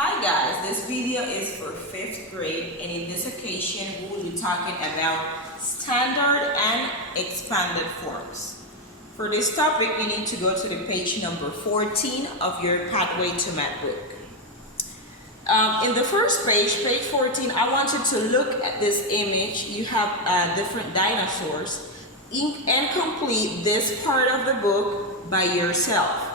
Hi guys, this video is for 5th grade, and in this occasion we will be talking about standard and expanded forms. For this topic, you need to go to the page number 14 of your Pathway to Math book. In the first page 14, I want you to look at this image. You have different dinosaurs, and complete this part of the book by yourself.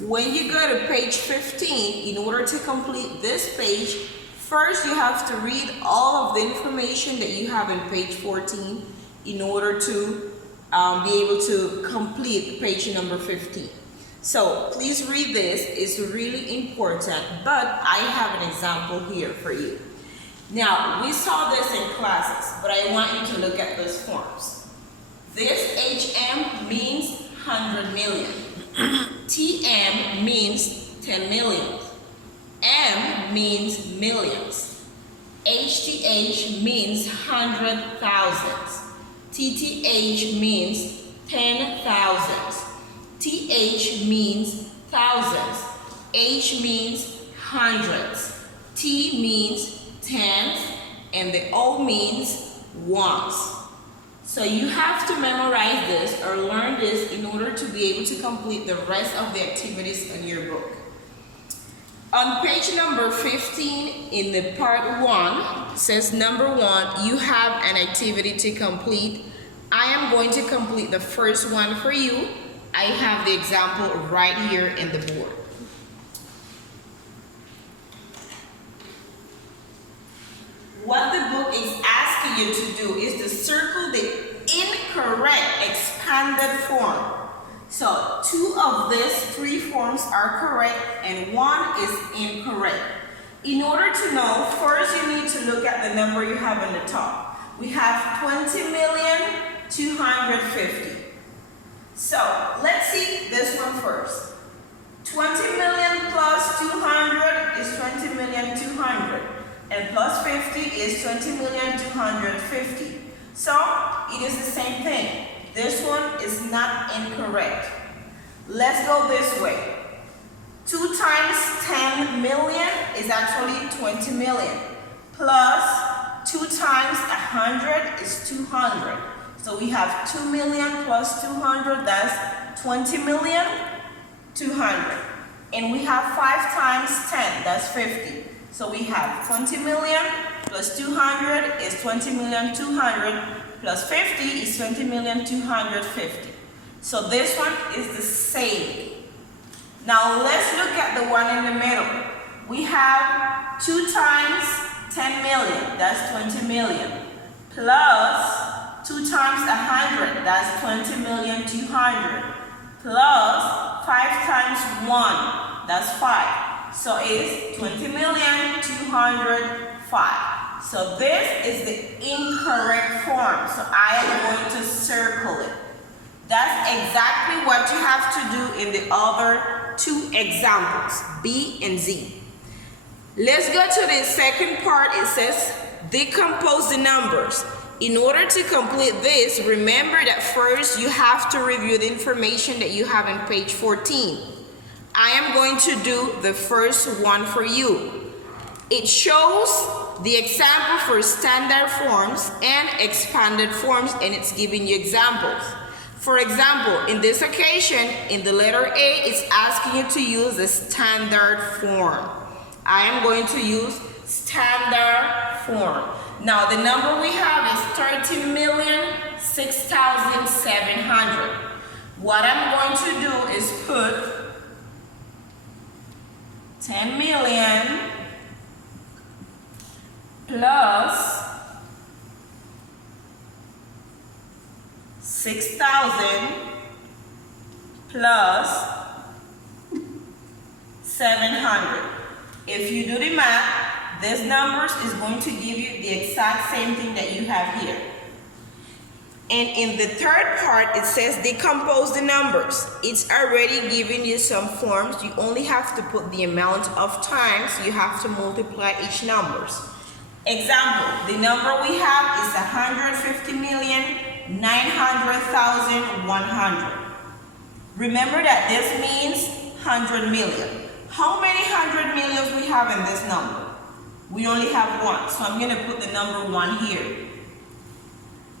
When you go to page 15, in order to complete this page, first you have to read all of the information that you have in page 14 in order to be able to complete page number 15. So please read this, it's really important, but I have an example here for you. Now, we saw this in classes, but I want you to look at those forms. This HM means 100 million. TM means 10 million. M means millions. HTH means hundred thousands. TTH means 10,000s. TH means thousands. H means hundreds. T means tens. And the O means ones. So you have to memorize this or learn this in order to be able to complete the rest of the activities in your book. On page number 15 in the part 1, says number 1, you have an activity to complete. I am going to complete the first one for you. I have the example right here in the board. What the book is asking you to do is to circle the incorrect expanded form. So 2 of these 3 forms are correct and 1 is incorrect. In order to know, first you need to look at the number you have in the top. We have 20,250,000. So let's see this one first. 20 million plus 200 is 20,200,000. And plus 50 is 20,250,000. So it is the same thing. This one is not incorrect. Let's go this way. 2 times 10 million is actually 20 million. Plus 2 times 100 is 200. So we have 2 million plus 200, that's 20,200,000. And we have 5 times 10, that's 50. So we have 20 million plus 200 is 20,200,000 plus 50 is 20,250,000. So this one is the same. Now let's look at the one in the middle. We have 2 times 10 million, that's 20 million, plus 2 times 100, that's 20,200,000, plus 5 times 1, that's 5. So it's 20,205,000. So this is the incorrect form. So I am going to circle it. That's exactly what you have to do in the other 2 examples, B and Z. Let's go to the second part. It says decompose the numbers. In order to complete this, remember that first you have to review the information that you have on page 14. I am going to do the first one for you. It shows the example for standard forms and expanded forms, and it's giving you examples. For example, in this occasion, in the letter A, it's asking you to use the standard form. I am going to use standard form. Now, the number we have is 30,006,700. What I'm going to do is put 10 million plus 6,000 plus 700. If you do the math, this numbers is going to give you the exact same thing that you have here. And in the third part, it says decompose the numbers. It's already giving you some forms. You only have to put the amount of times you have to multiply each numbers. Example, the number we have is 150,900,100. Remember that this means 100 million. How many 100 millions we have have in this number? We only have 1, so I'm going to put the number 1 here.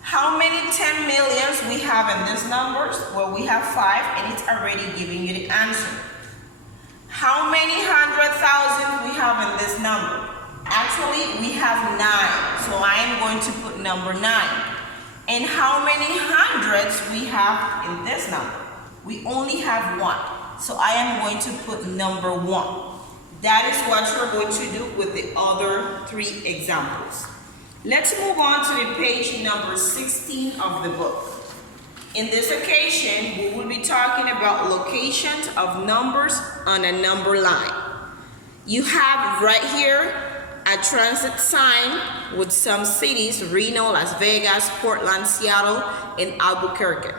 How many 10 millions we have in these numbers? Well, we have 5, and it's already giving you the answer. How many 100,000 we have in this number? Actually, we have 9, so I am going to put number 9. And how many hundreds we have in this number? We only have 1, so I am going to put number 1. That is what you're going to do with the other 3 examples. Let's move on to the page number 16 of the book. In this occasion, we will be talking about locations of numbers on a number line. You have right here a transit sign with some cities: Reno, Las Vegas, Portland, Seattle, and Albuquerque.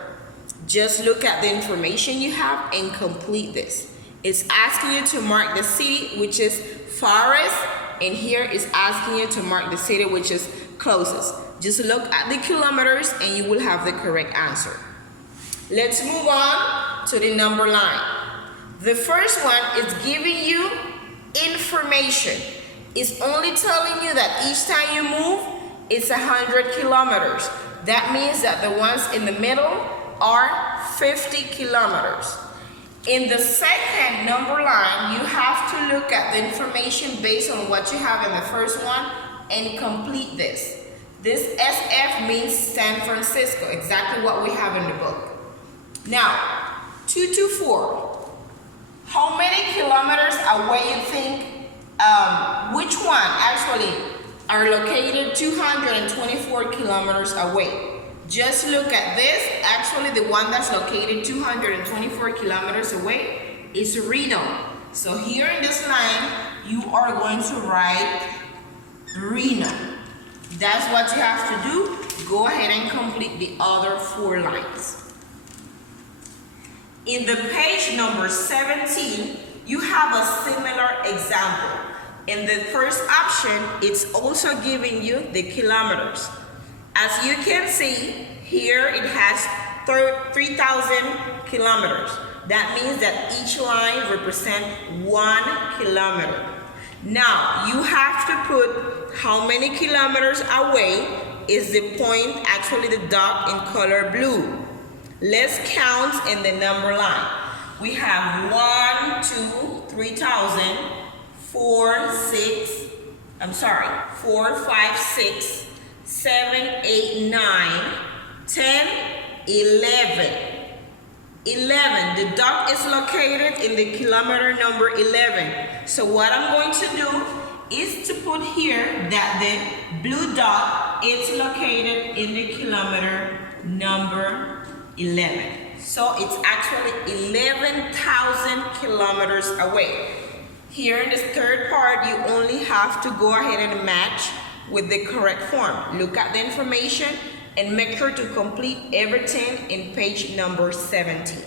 Just look at the information you have and complete this. It's asking you to mark the city, which is farthest, and here is asking you to mark the city which is closest. Just look at the kilometers and you will have the correct answer. Let's move on to the number line. The first one is giving you information. It's only telling you that each time you move, it's 100 kilometers. That means that the ones in the middle are 50 kilometers. In the second number line, you have to look at the information based on what you have in the first one and complete this. This SF means San Francisco, exactly what we have in the book. Now, 224. How many kilometers away you think, which one actually are located 224 kilometers away? Just look at this. Actually, the one that's located 224 kilometers away is Reno. So here in this line, you are going to write Reno. That's what you have to do. Go ahead and complete the other 4 lines. In the page number 17, you have a similar example. In the first option, it's also giving you the kilometers. As you can see, here it has 3,000 kilometers. That means that each line represents 1 kilometer. Now, you have to put how many kilometers away is the point, actually the dot in color blue. Let's count in the number line. We have 1, 2, 3,000, 4, 5, 6, 7, 8, 9, 10, 11. 11. The dot is located in the kilometer number 11. So what I'm going to do is to put here that the blue dot is located in the kilometer number 11. So it's actually 11,000 kilometers away. Here in this third part, you only have to go ahead and match with the correct form. Look at the information and make sure to complete everything in page number 17.